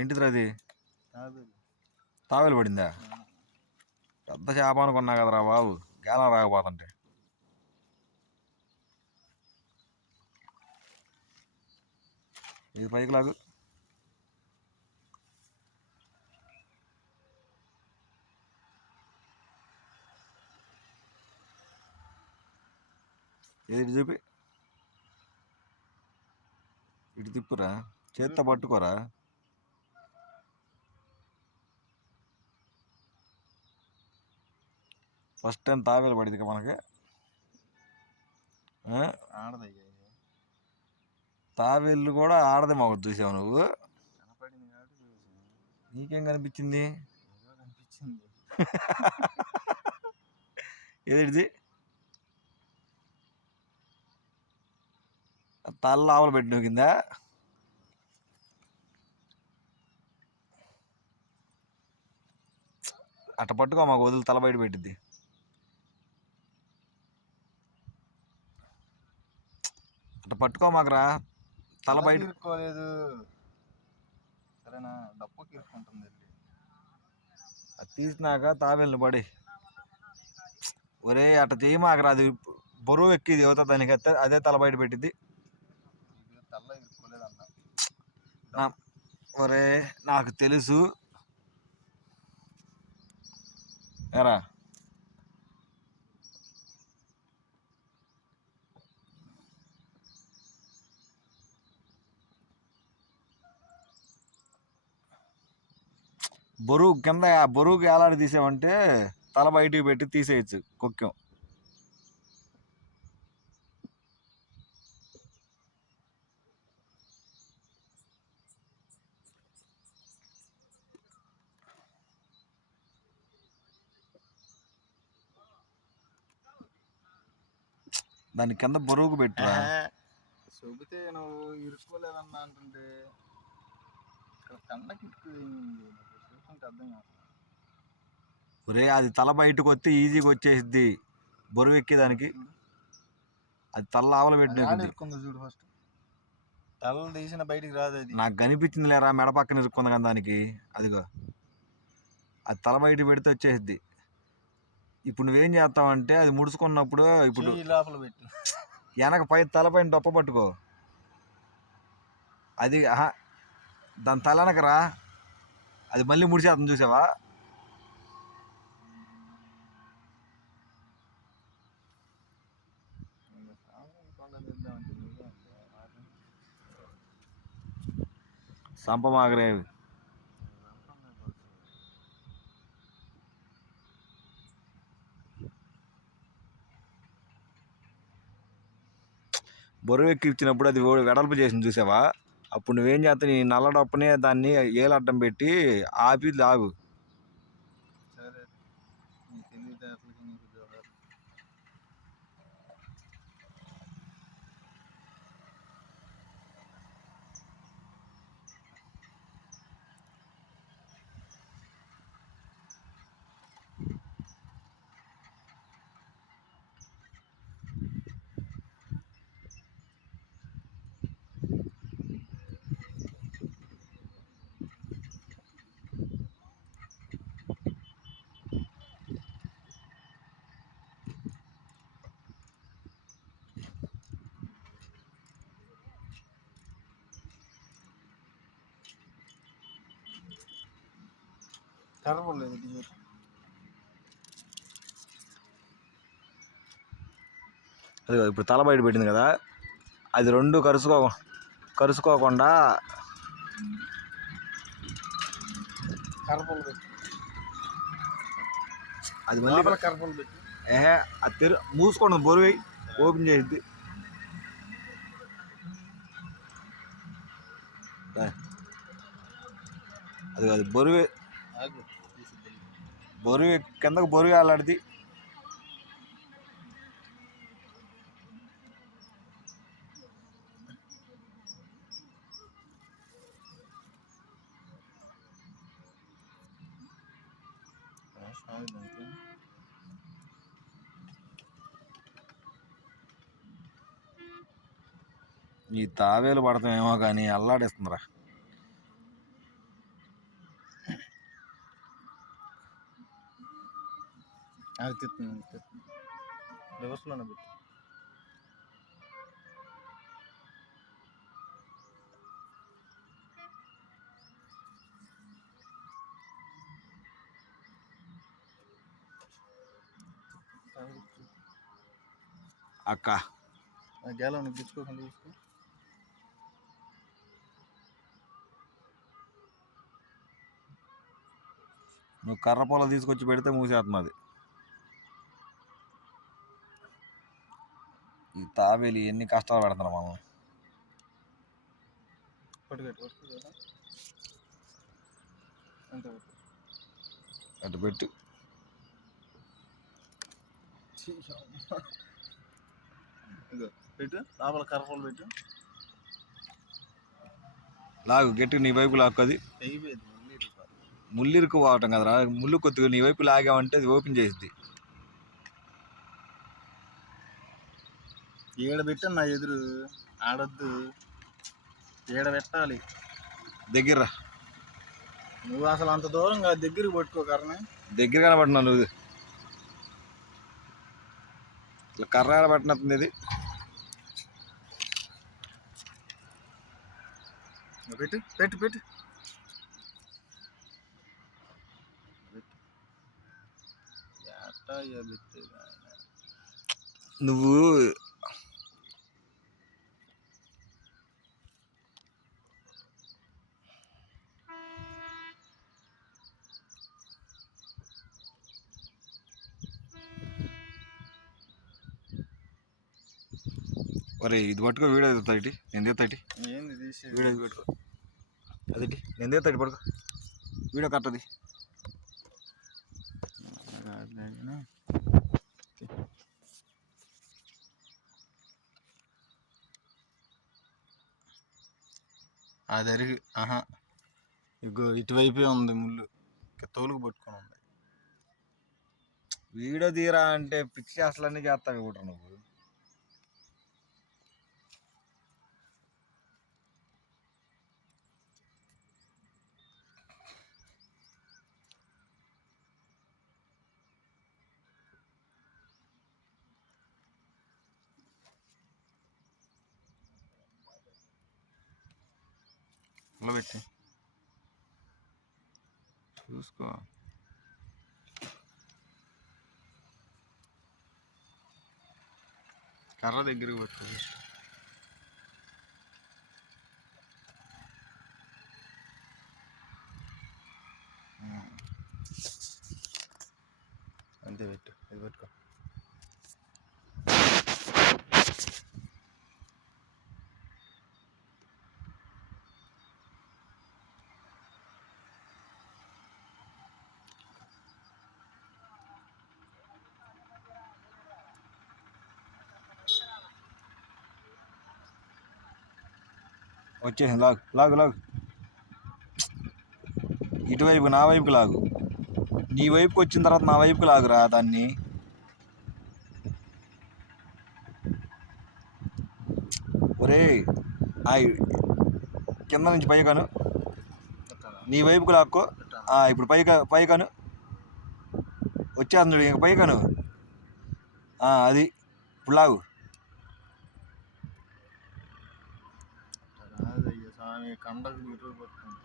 ఏంటిదిరా అది? తాబేలు. తావేలు పడిందా? పెద్ద చేప అనుకున్నా కదరా బాబు, గేలం రాకపోతుంటే. ఇది పైకి లాగు. ఇది చూపి, ఇటు తిప్పురా, చేత్తో పట్టుకోరా. ఫస్ట్ టైం తావేలు పడింది మనకి. ఆడదయ్యా తావేళ్ళు కూడా ఆడదే మాకు చూసావు నువ్వు? కనపడింది కాబట్టి చూసాను. నీకేం కనిపించింది? కనిపించింది. ఏది తల్ల ఆవులు పెట్టిన కింద. అట్ట పట్టుకో, మాకు వదిలి తల బయట పెట్టిద్ది. అట్ట పట్టుకో మాకురా, తల బయట. ఇరుక్కోలేదు సరేనా, డప్పుకి ఇరుక్కుంటుంది. అది తీసినాక తావేళ్ళని పడి. ఒరే అట్ట చేయి మాకురా, అది బరువు ఎక్కిది యువత, దానికి అదే తల బయట పెట్టిద్ది. తల్ల ఇరుక్కోలేదన్న. ఒరే నాకు తెలుసు ఎరా. బరువు కింద, బరువుకి ఏలాడి తీసామంటే తల బయటికి పెట్టి తీసేయచ్చు కొక్కెం. దాని కింద బరువుకు పెట్టురా. చెబితే నువ్వు ఇరుక్కోలేదన్నా అంటుంటే ఇక్కడ కండకి చూసుకుంటే అర్థం కాదు. ఒరే అది తల బయటకు వస్తే ఈజీగా వచ్చేసిద్ది బరువు ఎక్కేదానికి. అది తల ఆవల పెట్టిన చూడు, ఫస్ట్ తల తీసిన బయటికి రాదు. అది నాకు కనిపించింది లేరా, మెడ పక్కన ఇరుక్కుంది కదా దానికి. అదిగో అది తల బయట పెడితే వచ్చేసిద్ది. ఇప్పుడు నువ్వేం చేస్తావంటే అది ముడుచుకున్నప్పుడు ఇప్పుడు లోపల పెట్టు, వెనక పై తలపైన డొప్ప పట్టుకో. అది దాని తల వెనకరా, అది మళ్ళీ ముడిచేస్తుంది చూసావా. సంపమాగరేవి బరువు ఎక్కి ఇచ్చినప్పుడు అది వెడల్పు చేసింది చూసావా. అప్పుడు నువ్వేం చేస్తావు, నీ నల్ల డొప్పనే దాన్ని ఏలడ్డం పెట్టి ఆపి లాగు. అది ఇప్పుడు తల బయట పెట్టింది కదా, అది రెండు కరుసుకోకుండా అది మళ్ళీ అది మూసుకోండి, బరువు ఓపెన్ చేసిద్ది. అది బరువు కిందకు బరువు అలాంటిది. ఈ తావేలు పడతామేమో కానీ అల్లాడేస్తుందిరా. అది తిత్తుంది రివర్స్లోనే పెట్టి అక్క గేలం గుచ్చుకోకుండా చూసుకో. నువ్వు కర్ర పొల తీసుకొచ్చి పెడితే మూసేస్తున్నది. ఈ తాబేలి ఎన్ని కష్టాలు పెడుతున్నా మనం. అటు పెట్టు. పెట్టు లోపల కర్రలు పెట్టు. లాగు గట్టి నీ వైపు లాక్కు. అది ముళ్ళు ఇరుకు పోవటం కదరా, ముళ్ళు కొద్దిగా నీ వైపు లాగామంటే అది ఓపెన్ చేసిద్ది. ఏడ పెట్టాను నా ఎదురు ఆడొద్దు, ఏడ పెట్టాలి దగ్గర. నువ్వు అసలు అంత దూరంగా దగ్గరికి పట్టుకోకరనే. దగ్గర కనబడినా నువ్వు ఇట్లా కర్ర పట్టినట్టుంది. ఇది పెట్టు పెట్టు పెట్టు నువ్వు ఒరే ఇది పట్టుకో, వీడియో ఎత్తాయి. నేను తెస్తాయి ఏంది తీసి వీడియో పెట్టుకో. అది నేను తెస్తాయి పడుకో, వీడియో కట్టది. అది అరిగి ఇగో ఇటువైపే ఉంది ముళ్ళు, తోలుకు పట్టుకొని ఉంది. వీడియో తీరా అంటే పిచ్చి అసలన్నీ చేస్తావు కూడా నువ్వు. పెట్టి చూసుకో. కర్ర దగ్గరికి పట్టుకో. అంతే పెట్టు, ఇది పట్టుకో. వచ్చేసింది. లాగు లాగు లాగు. ఇటువైపు నా వైపుకి లాగు. నీ వైపుకి వచ్చిన తర్వాత నా వైపుకి లాగురా దాన్ని. ఒరే కింద నుంచి పైకాను, నీ వైపుకి లాక్కో. ఇప్పుడు పైకాను వచ్చేస్తుంది. ఇంక పైకాను. అది ఇప్పుడు లాగు. స్వామి కండకు ఇటు పట్టుకుంది.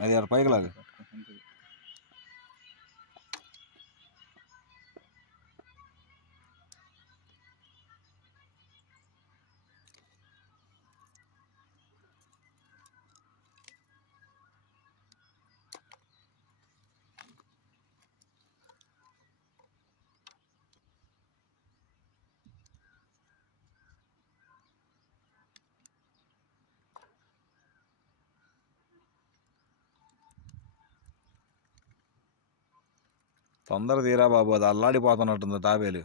అది పైకి లాగు. తొందర తీరా బాబు, అది అల్లాడిపోతున్నట్టుంది తాబేలు.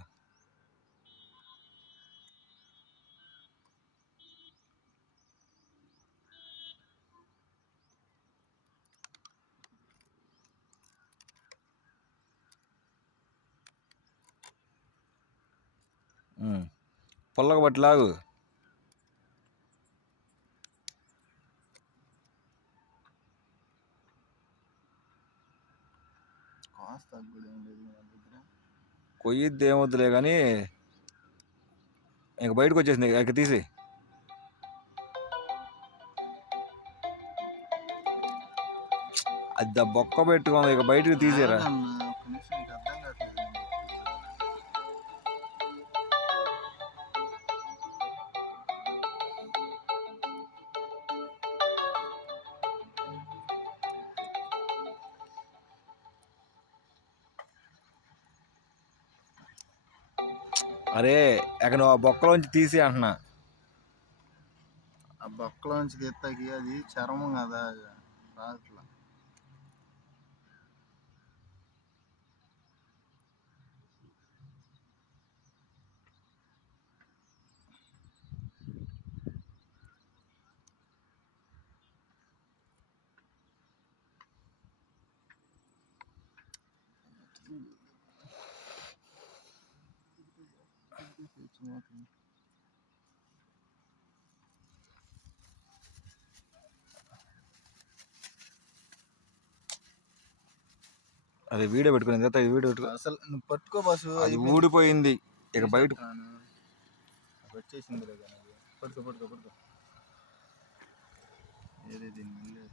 పుల్లక బట్టి లాగు. కాస్త తగ్గుడు ఏం లేదు నా దగ్గర. కొయ్యిద్ది ఏమొద్దులే కానీ ఇంక బయటకు వచ్చేసింది, ఇక తీసి. అది బొక్క పెట్టుకుంది, ఇక బయటకు తీసేరా. ఆగన్నా, ఒక్క నిమిషం, నీకు అర్థం కావట్లేదు నేను చెప్పేది. అరే ఇక నువ్వు ఆ బొక్కలోంచి తీసి అంటున్నా. ఆ బొక్కలోంచి తెత్తకి అది చర్మం కదా, రాట్లా. అది వీడియో పెట్టుకుని వీడియో పెట్టుకో. అసలు నువ్వు పట్టుకో బాసు, అది ఊడిపోయింది ఇక బయట. వచ్చేసింది లేదా, పట్టుకో పట్టుకో పట్టుకో. ఏదే దీన్ని వెళ్ళేది.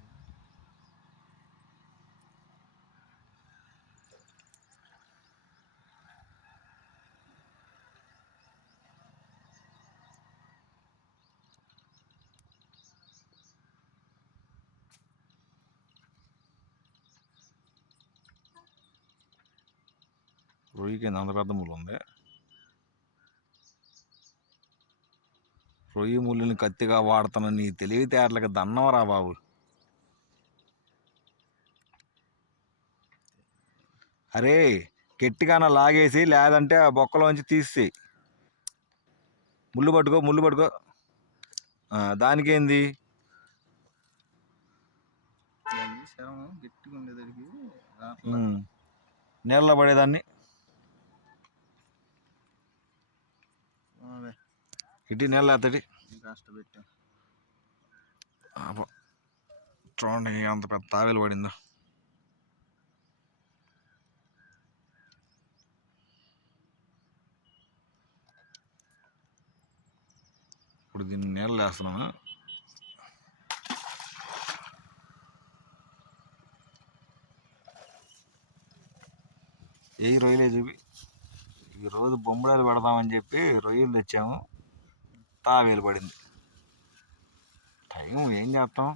రొయ్యకి అంత పెద్ద ముళ్ళు ఉంది. రొయ్యి ముళ్ళని కత్తిగా వాడుతున్న నీ తెలివితేటలకి దన్నవరా బాబు. అరే గట్టిగాన లాగేసి, లేదంటే ఆ బొక్కలోంచి తీసి ముళ్ళు పట్టుకో, ముళ్ళు పట్టుకో. దానికేంది, చర్మం గట్టిగా ఉండేదానికి నీళ్ళలో పడేదాన్ని. ఇటు నీళ్ళ ఎత్తటి కష్టపెట్టా. చూడండి అంత పెద్ద తావేలు పడిందో. ఇప్పుడు దీన్ని నీళ్ళు వేస్తున్నాను. ఏ రొయ్యలే చూపి. ఈరోజు బొమ్మడాలు పెడదామని చెప్పి రొయ్యలు తెచ్చాము, తావేలు పడింది. టైం ఏం చేస్తాం.